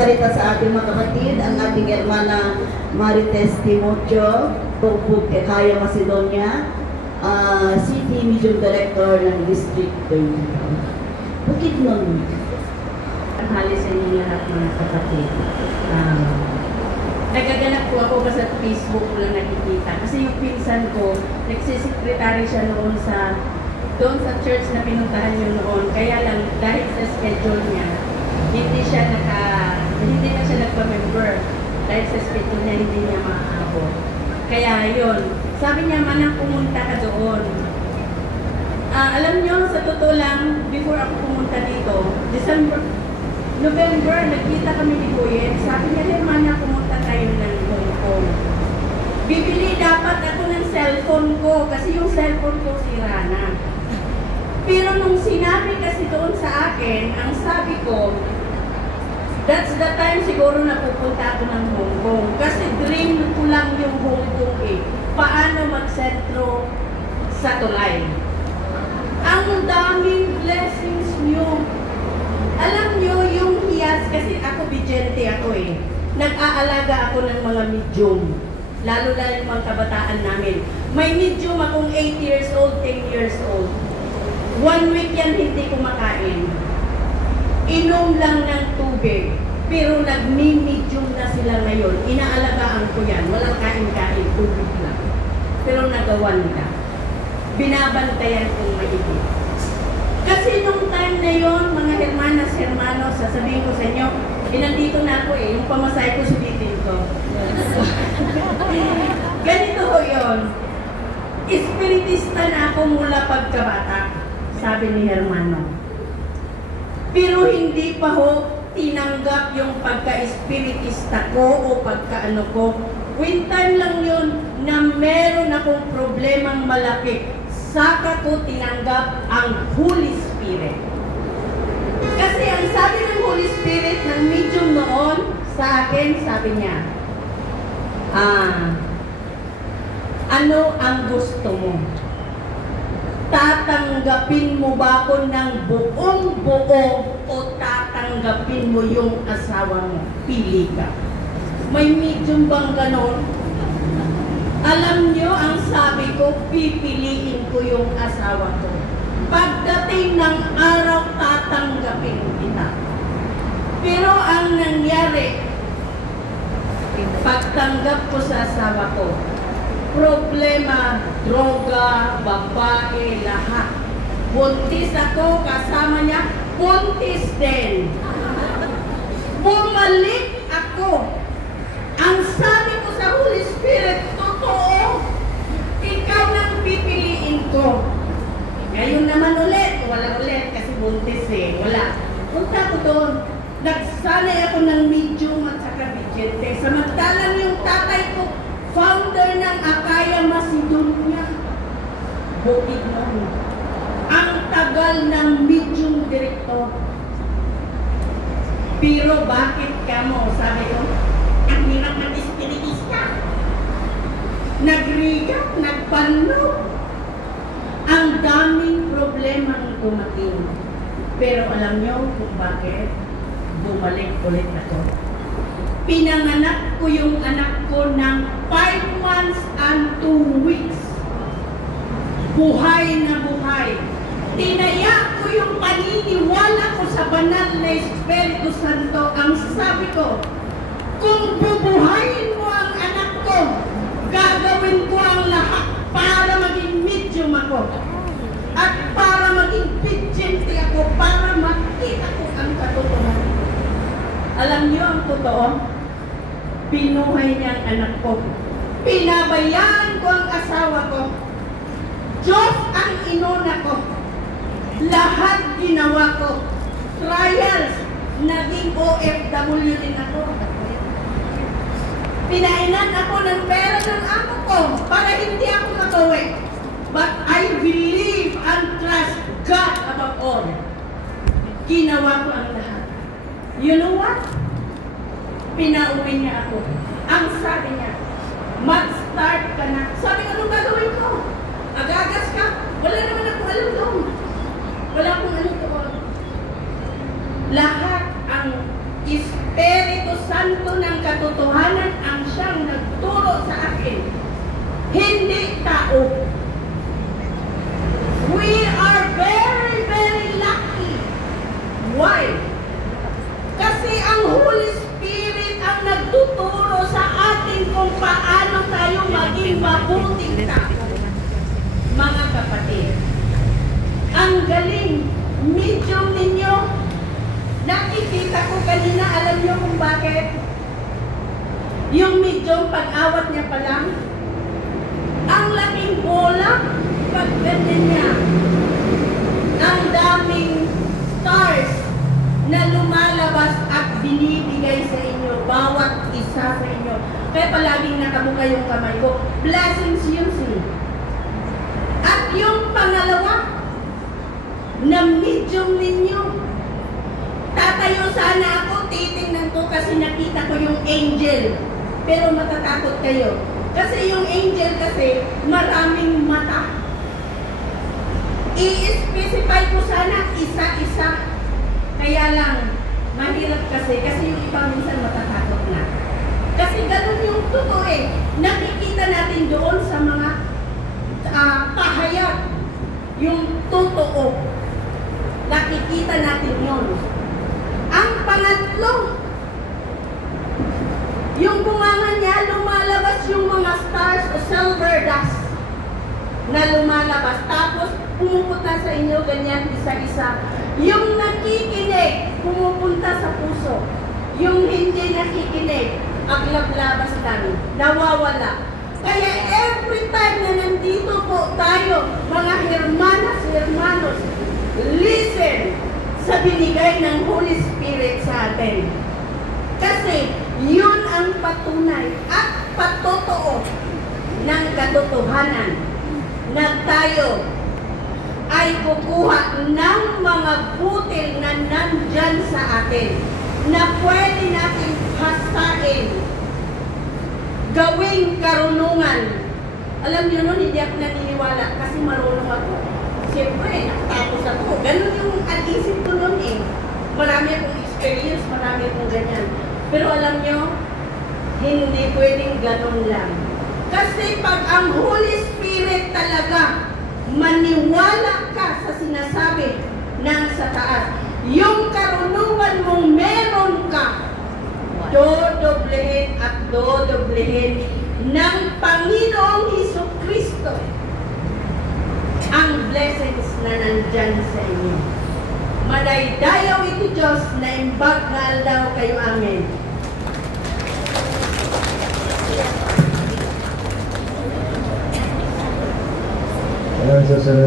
magsasalita sa ating mga kapatid, ang ating Hermana Marites Timoteo, Pugpug Ekaya Macedonia, City Medium Director ng District 20. Bukid nun. Tanghali sa inyo lahat mga kapatid. Nagaganap po ako kasi sa Facebook ko lang nakikita. Kasi yung pinsan ko, nagsisekretary siya doon sa church na pinuntahan niyo noon. Kaya lang, dahil sa schedule niya, hindi na siya nagpa-member. Dahil sa schedule niya, hindi niya maaabot. Kaya yun, sabi niya, manang pumunta ka doon. Alam niyo, sa totoo lang, before ako pumunta dito, November, nagkita kami ni Kuya. Sabi niya, Hermana, pumunta tayo ng Hong Kong. Bibili dapat ako ng cellphone ko kasi yung cellphone ko sira na. Pero nung sinabi kasi doon sa akin, ang sabi ko, that's the time siguro na pupunta ako ng Hong Kong. Kasi dream ko lang yung Hong Kong eh. Paano magsentro sa tulay. Ang daming blessings niyo. Alam niyo yung hiyas, kasi ako bigente ako eh. Nag-aalaga ako ng mga medium. Lalo na yung mga kabataan namin. May medium akong 8 years old, 10 years old. 1 week yan hindi kumakain. Inom lang ng tubig. Pero nagmi-medium na sila ngayon. Inaalagaan ko yan. Walang kain-kain, tubig lang. Pero nagawan ka. Binabantayan kong maigit. Kasi nung time na yon, mga hermanas, hermanos, sasabihin ko sa inyo, nandito na ako eh, yung pamasay ko sulitin ko. Ganito ho yun. Espiritista na ako mula pagkabata, sabi ni Hermano. Pero hindi pa ho tinanggap yung pagka-espiritista ko o pagka-ano ko. When time lang yun na meron akong problemang malaki, saka ko tinanggap ang Holy Spirit. Kasi ang sabi ng Holy Spirit ng medium noon sa akin, sabi niya, ano ang gusto mo? Tatanggapin mo ba ako ng buong-buo o tatanggapin mo yung asawa mo? Pili ka. May medium bang ganon? Alam nyo, ang sabi ko, pipiliin ko yung asawa ko. Pagdating ng araw, tatanggapin kita. Pero ang nangyari, pagtanggap ko sa asawa ko, problema, droga, babae, lahat. Buntis ako, kasama niya, buntis din. Bumalik ako. Ang sabi ko sa Holy Spirit, totoo, ikaw nang pipiliin ko. Ngayon naman ulit, wala ulit kasi buntis eh, wala. Punta ko doon, nagsanay ako ng medium at saka bigente. Samantalang yung tatay ko, founder ng Akaya Macedonia. Bukid noon. Ang tagal ng medium director. Pero bakit ka mo? Sabi ko, ang hirap ng espiritista. Nagrigat, nagpanlo. Ang daming problemang dumating. Pero alam nyo kung bakit bumalik ulit ako. Pinanganak ko yung anak ko ng 5 months and 2 weeks. Buhay na buhay. Tinaya ko yung paniniwala ko sa banal na Espiritu Santo. Ang sabi ko, kung bubuhayin mo ang anak ko, gagawin ko ang lahat para maging medium ako. At para maging vigilante ako, para makita ko ang katotohanan. Alam niyo ang totoo? Pinuhay niya ang anak ko. Pinabayaan ko ang asawa ko. Diyos ang inuna ko. Lahat ginawa ko. Trials. Naging OFW din ako. Pinainan ako ng pera ng amo ko para hindi ako matuwi. But I believe and trust God above all. Ginawa ko ang lahat. You know what? Pinauwi niya ako. Ang sabi niya, mag-start ka na. Sabi ko, anong gagawin ko? Agagas ka? Wala naman ako alam doon. Wala akong alam doon. Lahat ang Espiritu Santo ng katotohanan ang siyang nagturo sa akin. Hindi tao. We are very, very lucky. Why? Kasi ang Holy Spirit ang nagtuturo sa atin kung paano tayo maging mabuting tao. Mga kapatid, ang galing, medium ninyo. Nakikita ko kanina, alam niyo kung bakit? Yung medium, pag-awat niya pa lang, ang laking bola, pag ganyan niya, ang daming stars na lumalabas at binibigay sa inyo, bawat isa sa inyo. Kaya palaging nakabuka yung kamay ko. Blessings yun siya. At yung pangalawa, na medium ninyo, tatayo sana ako, titingnan ko kasi nakita ko yung angel. Pero matatakot kayo. Kasi yung angel kasi, maraming mata. I-specify ko sana isa-isa. Kaya lang, mahirap kasi yung iba minsan matatakot na. Kasi ganun yung totoo eh. Nakikita natin doon sa mga pahayag. Yung totoo. Nakikita natin yun. Ang pangatlo, yung bunganga niya, lumalabas yung mga stars o silver dust na lumalabas. Tapos, pumupunta sa inyo ganyan isa-isa. Yung nakikinig, pumupunta sa puso. Yung hindi nakikinig, aglablabas lang, nawawala. Kaya every time na nandito po tayo, mga hermanas, hermanos, listen sa binigay ng Holy Spirit sa atin. Kasi yun ang patunay at patotoo ng katotohanan na tayo ay kukuha ng mga butil na nandyan sa atin na pwede natin hasain, gawing karunungan. Alam niyo nun, hindi ako naniniwala kasi marunong ako. Siyempre, nakatapos ako. Ganun yung isip ko nun eh. Marami akong experience, marami akong ganyan. Pero alam niyo, hindi pwedeng ganun lang. Kasi pag ang Holy Spirit talaga, maniwala ka sa sinasabi ng sa taas, yung karunungan mong meron ka, dodoblehin at dodoblehin ng Panginoong Hesukristo ang blessings na nandyan sa inyo. Madaydayaw iti Diyos na imbag na aldaw kayo. Amen. Amen.